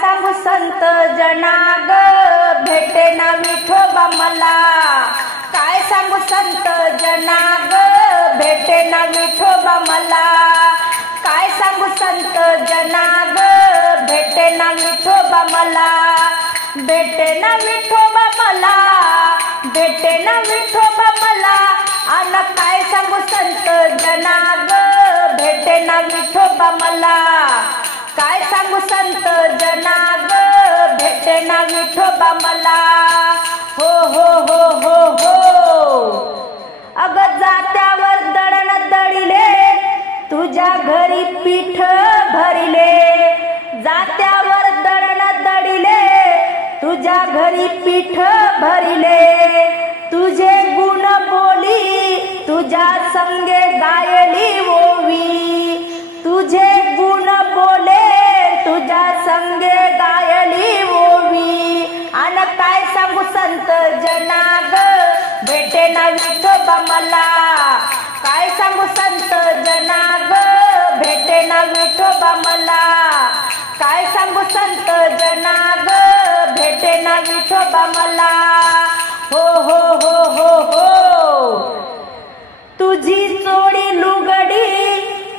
सांगू संत जनाग भेटेना विठोबा मला, काय सांगू संत जनाग भेटेना विठोबा मला, काय सांगू संत जनाग भेटेना विठोबा मला, भेटेना विठोबा मला, भेटेना विठोबा मला, अन काय सांगू संत जनाग भेटेना विठोबा मला, काय सांगू संत जनाग भेटेना विठोबा मला, हो हो हो हो हो। अग जात्यावर दळण दळिले तुझ्या घरी पीठ भरिले, जात्यावर दळण दळिले तुझ्या घरी पीठ भरिले, तुझे गुण बोली तुझ्या संगे गायली ओवी, तुझे गुण बोले तुझ्या संगे गायली ओवी, अन काय सांगू संत जनाग भेटेना विठोबा मला, काय सांगू संत जनाग भेटेना विठोबा मला, काय सांगू संत जनाग भेटेना विठोबा मला, हो हो हो हो हो। तुझी चोडी लुगडी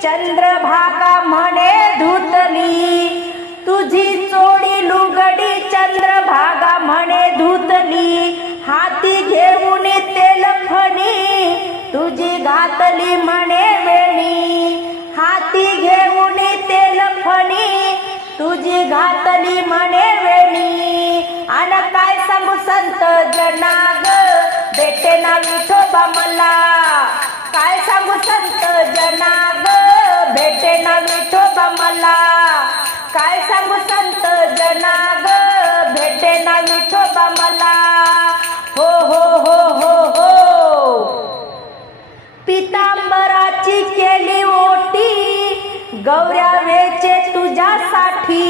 चंद्रभागा म्हणे धुतली, तुझी चोडी लुगडी चंद्रभागा म्हणे धुतली, हाती घेऊन तेल फणी तुझी घातली म्हणे वेणी, हाती घेऊन तेल फणी तुझी घातली म्हणे वेणी, अन काय सांगू संत जनाग भेटेना विठोबा मला, काय सांगू संत जनाग भेटेना विठोबा मला, काय सांगू संत जनाग भेटेना विठोबा मला, हो हो हो हो हो। पितांबराची केली ओटी गौऱ्या वेचे तुझ्यासाठी,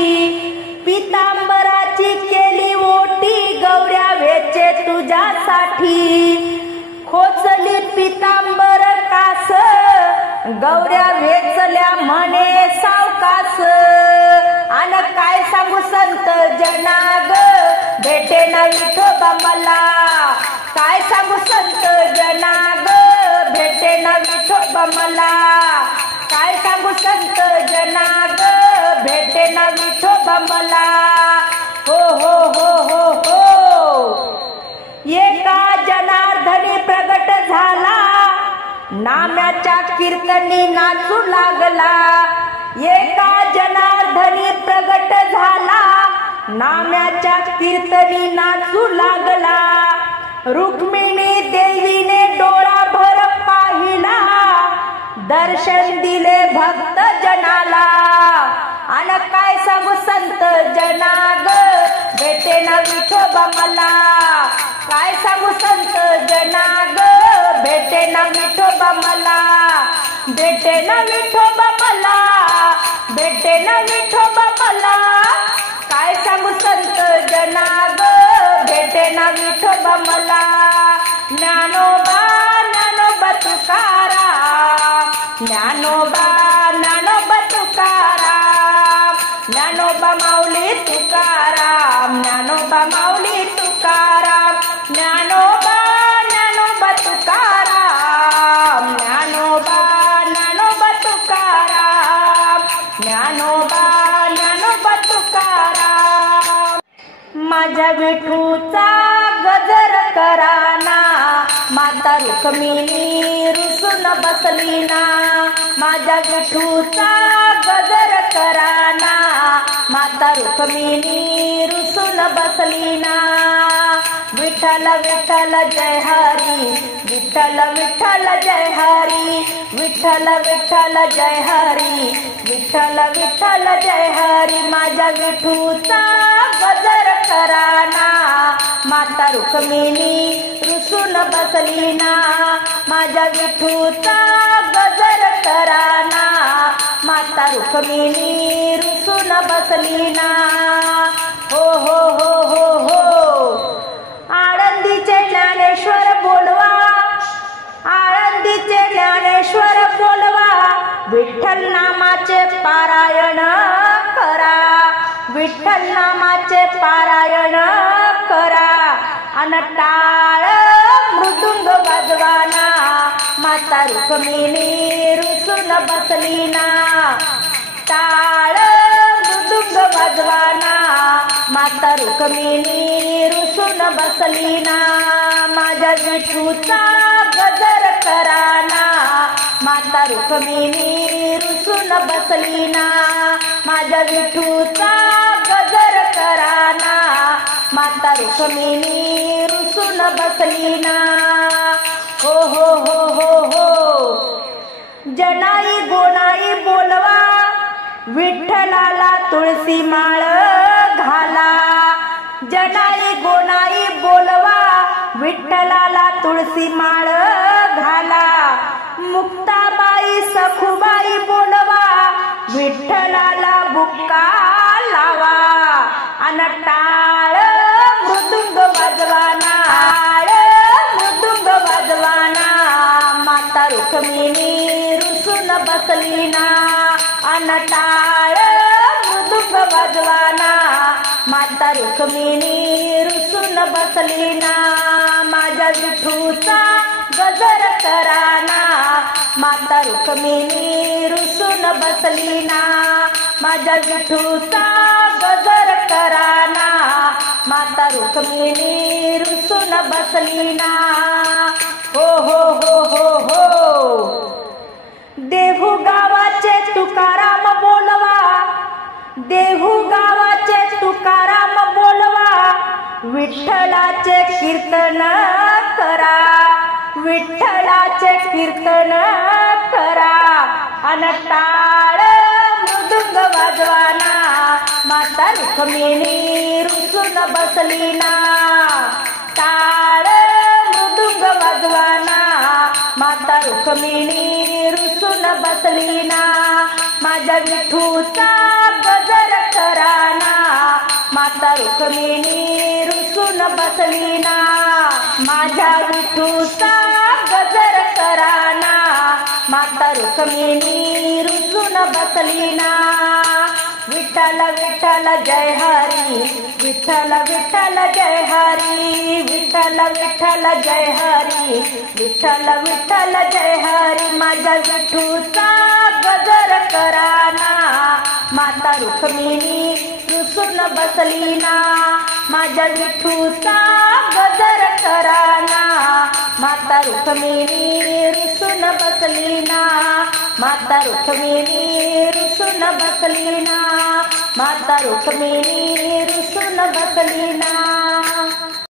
पितांबराची केली ओटी गौऱ्या वेचे तुझ्यासाठी, खोचली पितांबर कास गौऱ्या वेचल्या म्हणे सावकास, अन काय सांगू संत जनाग भेटेना विठोबा मला, काय सांगू संत जनाग भेटेना विठोबा मला, काय सांगू संत जनाग भेटेना विठोबा मला, हो हो हो हो हो। एका जनार्दनी प्रगट झाला नाम्याच्या कीर्तनी नाचू लागला, एका जनार्दनी प्रगट झाला नाम्याच्या कीर्तनी नाचू लागला, रुक्मिणी देवीने डोळा भर पाहिला दर्शन दिले भक्त जनाला, अन काय सांगू संत जनाग भेटेना विठोबा मला, काय सांगू संत जनाग भेटेना विठोबा मला, भेटेना विठोबा मला, भेटेना विठोबा मला, काय सांगू संत जनाग भेटेना विठोबा मला, ज्ञानोबा ज्ञानोबा तुकाराम, ज्ञानोबा ज्ञानोबा तुकाराम, ज्ञानोबा माऊली तुकाराम, ज्ञानोबा माऊली तुकाराम, ज्ञानोबा ज्ञानोबा तुकाराम, ज्ञानोबा ज्ञानोबा तुकाराम, ज्ञानोबा ज्ञानोबा तुकाराम। माझ्या विठूचा गजर कराना माता रुक्मिणी रुसून बसली ना, माझ्या विठूचा गजर कराना माता रुक्मिणी रुसून बसली ना, विठ्ठल विठ्ठल जय हरी, विठ्ठल विठ्ठल जय हरी, विठ्ठल विठ्ठल जय हरी, विठ्ठल विठ्ठल जय हरी, माझ्या विठूचा गजर कराना माता रुक्मिणी रुसून बसली ना, माझ्या विठूचा गजर कराना माता रुक्मिणी रुसून बसली ना, हो हो हो हो हो। आळंदीचे ज्ञानेश्वर बोलवा, आळंदीचे ज्ञानेश्वर बोलवा, विठ्ठल नामाचे पारायण करा, विठ्ठल नामाचे पारायण करा अन टाळ मृदुंग वाजवाना माता रुक्मिणी रुसून बसली ना टाळ मृदुंग वाजवाना माता रुक्मिणी रुसून बसली ना माझ्या विठूचा गजर कराना माता रुक्मिणी रुसून बसली ना माझ्या विठूचा गजर कराना माता रुक्मिणी रुसून बसली ना हो हो हो हो हो जनाई गोनाई बोलवा विठ्ठलाला तुळशी माळ घाला जनाई गोनाई बोलवा विठ्ठलाला तुळशी माळ घाला मुक्ताबाई सखुबाई बोलवा विठ्ठलाला बुक्का लावा अन टाळ मृदुंग वाजवाना मृदुंग वाजवाना माता रुक्मिणी रुसून बसली ना अन टाळ मृदुंग वाजवाना माता रुक्मिणी रुसून बसली ना माझ्या विठूचा गजर कराना माता रुक्मिणी रुसून बसली ना माझ्या विठूचा गजर कराना माता रुक्मिणी रुसून बसली ना हो हो हो हो हो देहू गावाचे तुकाराम बोलवा देहू गावाचे तुकाराम बोलवा विठ्ठलाचे कीर्तन करा विठ्ठलाचे कीर्तन करा अन टाळ मृदुंग वाजवाना माता रुक्मिणी रुसून बसली ना टाळ मृदुंग वाजवाना माता रुक्मिणी रुसून बसली ना माझ्या विठूचा गजर कराना माता रुक्मिणी रुसून बसली ना माझ्या विठूचा गजर कराना माता रुक्मिणी रुसून बसली ना विठ्ठल विठ्ठल जय हरी विठ्ठल विठ्ठल जय हरी विठ्ठल विठ्ठल जय हरी विठ्ठल विठ्ठल जय हरी माझ्या विठूचा गजर कराना माता रुक्मिणी रुसून बसली ना माझ्या विठूचा गजर कराना माता रुक्मिणी रुसून बसली ना माता रुक्मिणी रुसून बसली ना माता रुक्मिणी रुसून बसली ना